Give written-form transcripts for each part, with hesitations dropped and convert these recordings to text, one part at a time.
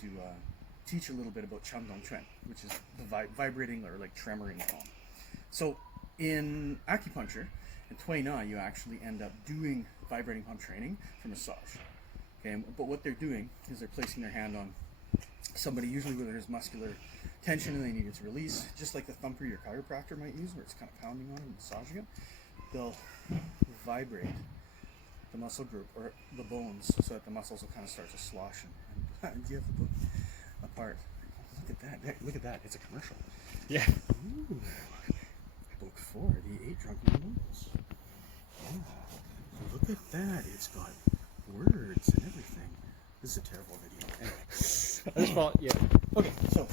to teach a little bit about Chen, which is the vibrating or like tremoring palm. So in acupuncture, in Tui Na, you actually end up doing vibrating palm training for massage. Okay, but what they're doing is they're placing their hand on somebody, usually where there's muscular tension and they need it to release, just like the thumper your chiropractor might use, where it's kind of pounding on it and massaging it. They'll vibrate the muscle group or the bones so that the muscles will kind of start to slosh and give the book apart. Look at that! Look at that! It's a commercial. Yeah. Ooh. Book 4, The 8 Drunken Rebels. Oh, look at that! It's got words and everything. This is a terrible video. Anyway. I just thought, yeah. Okay, so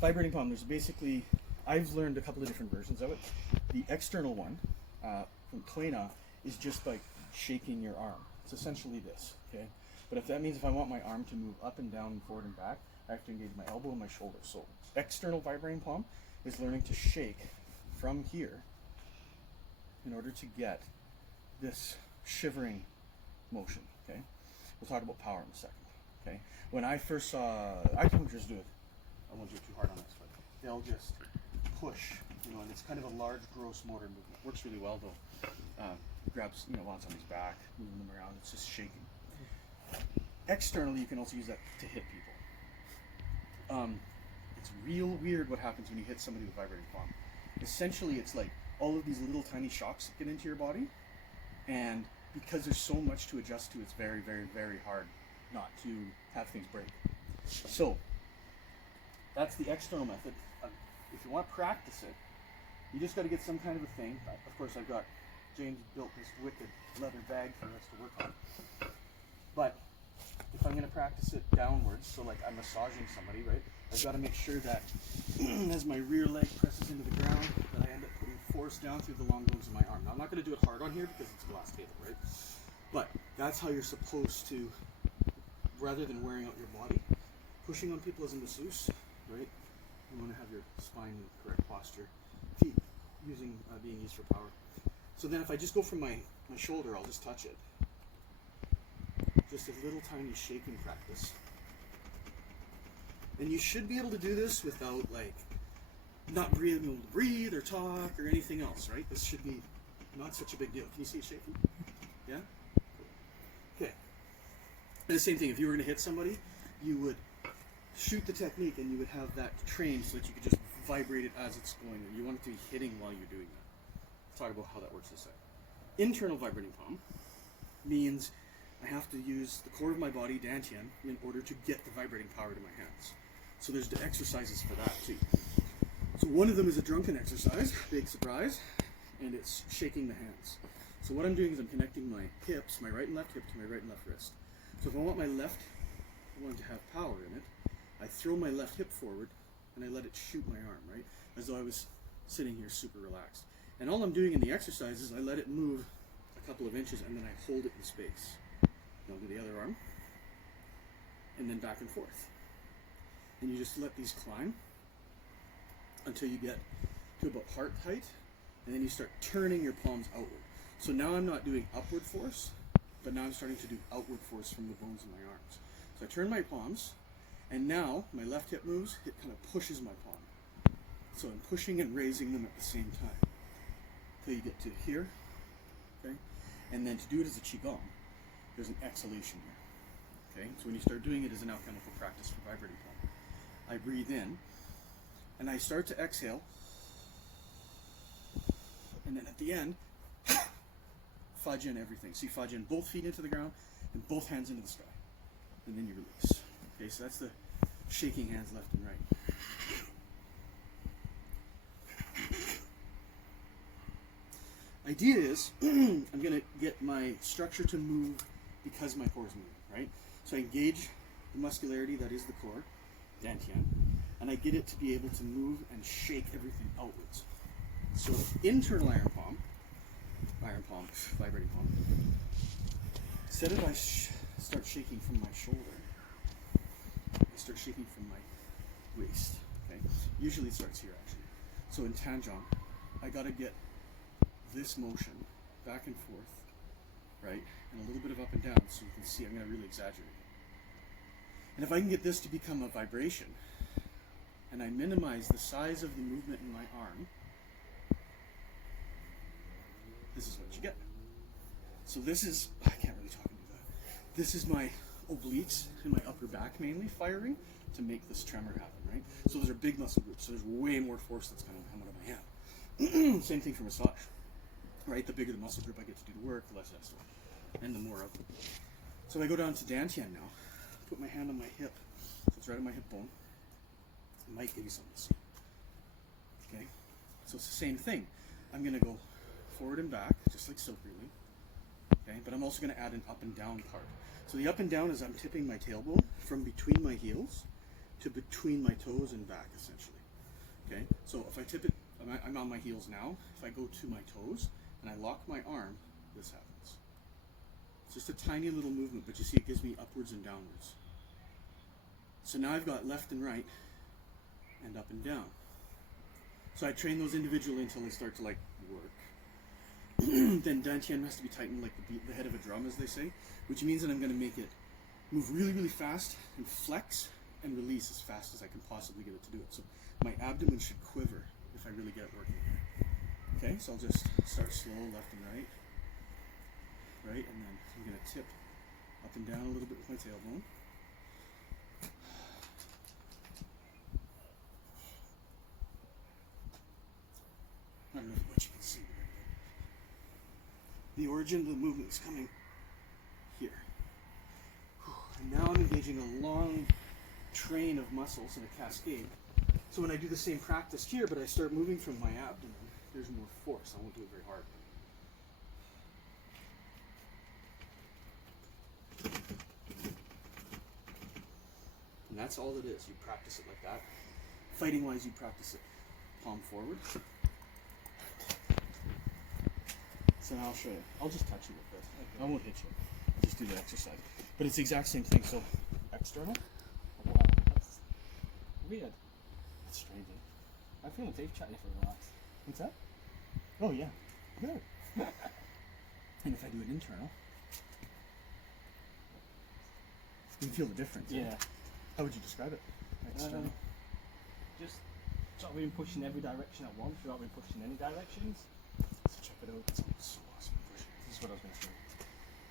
vibrating palm. There's basically, I've learned a couple of different versions of it. The external one from Tui Na is just like shaking your arm. It's essentially this, okay? But if that means if I want my arm to move up and down and forward and back, I have to engage my elbow and my shoulder. So external vibrating palm is learning to shake from here in order to get this shivering motion, okay? We'll talk about power in a second, okay? When I first saw acupuncturists do it, I won't do too hard on this, but they'll just push, and it's kind of a large, gross motor movement. Works really well though. Grabs, on somebody's back, moving them around. It's just shaking. Externally, you can also use that to hit people. It's real weird what happens when you hit somebody with vibrating palm. Essentially, it's like all of these little tiny shocks that get into your body, and because there's so much to adjust to, it's very, very, very hard not to have things break. So that's the external method. If you want to practice it, you just got to get some kind of a thing. Of course, I've got James built this wicked leather bag for us to work on. But if I'm going to practice it downwards, so like I'm massaging somebody, right? I've got to make sure that as my rear leg presses into the ground, that I end up putting force down through the long bones of my arm. Now, I'm not going to do it hard on here because it's a glass table, right? But that's how you're supposed to, rather than wearing out your body, pushing on people as a masseuse, right? You want to have your spine in the correct posture, feet being used for power. So then if I just go from my shoulder, I'll just touch it. Just a little tiny shaking practice. And you should be able to do this without not being able to breathe or talk or anything else, right? This should be not such a big deal. Can you see it shaking? Yeah? Okay. And the same thing, if you were going to hit somebody, you would shoot the technique and you would have that trained so that you could just vibrate it as it's going. You want it to be hitting while you're doing that. Let's talk about how that works in a second. Internal vibrating palm means I have to use the core of my body, dantian, in order to get the vibrating power to my hands. So there's the exercises for that too. So one of them is a drunken exercise, big surprise, and it's shaking the hands. So what I'm doing is I'm connecting my hips, my right and left hip, to my right and left wrist. So if I want my left one to have power in it, I throw my left hip forward and I let it shoot my arm, right? As though I was sitting here super relaxed. And all I'm doing in the exercise is I let it move a couple of inches and then I hold it in space. And I'll do the other arm, and then back and forth. And you just let these climb until you get to about heart height, and then you start turning your palms outward. So now I'm not doing upward force, but now I'm starting to do outward force from the bones in my arms. So I turn my palms, and now my left hip moves, it kind of pushes my palm. So I'm pushing and raising them at the same time until you get to here, okay? And then to do it as a qigong, there's an exhalation here, okay? So when you start doing it as an alchemical practice for vibrating palm, I breathe in, and I start to exhale, and then at the end, fajin everything. So you fajin both feet into the ground and both hands into the sky, and then you release. Okay, so that's the shaking hands left and right. Idea is, I'm going to get my structure to move because my core is moving, right? So I engage the muscularity that is the core, dantian, and I get it to be able to move and shake everything outwards. So internal iron palm, vibrating palm. Instead of I start shaking from my shoulder, I start shaking from my waist. Okay, usually it starts here actually. So in Tanjong, I got to get this motion back and forth, right, and a little bit of up and down, so you can see. I'm going to really exaggerate. And if I can get this to become a vibration, and I minimize the size of the movement in my arm, this is what you get. So this is, I can't really talk and do that. This is my obliques and my upper back mainly firing to make this tremor happen, right? So those are big muscle groups, so there's way more force that's going to come out of my hand. Same thing for massage, right? The bigger the muscle group I get to do the work, the less I have to work, and the more of it. So I go down to Dantian now, put my hand on my hip, so it's right on my hip bone. It might give you something to see. Okay, so it's the same thing. I'm going to go forward and back, just like silk reeling. Okay, but I'm also going to add an up and down part. So the up and down is I'm tipping my tailbone from between my heels to between my toes and back, essentially. Okay, so if I tip it, I'm on my heels now. If I go to my toes and I lock my arm, this happens. It's just a tiny little movement, but you see it gives me upwards and downwards. So now I've got left and right and up and down. So I train those individually until they start to like work. Then Dantian has to be tightened like the head of a drum, as they say, which means that I'm going to make it move really, really fast and flex and release as fast as I can possibly get it to do it. So my abdomen should quiver if I really get it working. Okay, so I'll just start slow, left and right, and then I'm going to tip up and down a little bit with my tailbone. I don't know what you can see. The origin of the movement is coming here. And now I'm engaging a long train of muscles in a cascade. So when I do the same practice here, but I start moving from my abdomen, there's more force. I won't do it very hard. And that's all it is. You practice it like that. Fighting wise, you practice it palm forward. So now I'll show you. I'll just touch you with this. Okay. I won't hit you. I'll just do the exercise. But it's the exact same thing. So external. Wow, that's weird. That's strange. I feel Dave chatting for a while. What's that? Oh yeah. Good. And if I do it internal, you can feel the difference. Yeah. Right? How would you describe it? External. Just sort of being pushed in every direction at once without being pushed in any directions. So check it out. It's so awesome. This is what I was going to show you.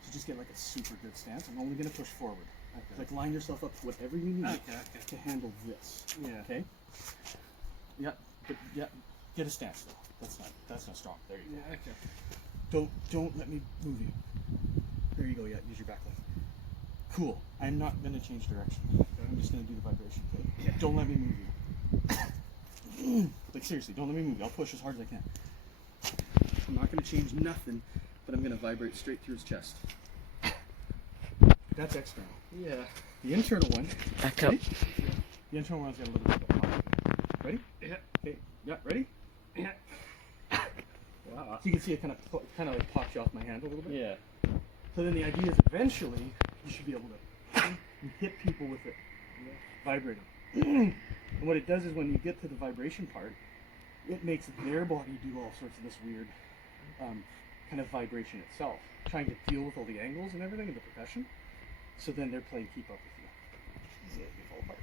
So just get like a super good stance. I'm only going to push forward. Okay. Like line yourself up to whatever you need to handle this. Yeah. Okay. Yeah. But yeah. Get a stance though. That's not strong. There you go. Yeah. Okay. Don't let me move you. There you go. Yeah. Use your back leg. Cool. I'm not going to change direction. I'm just going to do the vibration. Okay. Yeah. Don't let me move you. Like seriously, don't let me move you. I'll push as hard as I can. I'm not going to change nothing, but I'm going to vibrate straight through his chest. That's external. Yeah. The internal one. Back up. Ready? Yeah. The internal one's got a little bit of pop. Ready? Yeah. Okay. Yeah. Ready? Yeah. Wow. So you can see it kind of like pops you off my hand a little bit. Yeah. So then the idea is eventually you should be able to hit people with it, vibrating. And what it does is when you get to the vibration part, it makes their body do all sorts of this weird kind of vibration itself, trying to deal with all the angles and everything and the percussion. So then they're playing keep up with you. So you fall apart.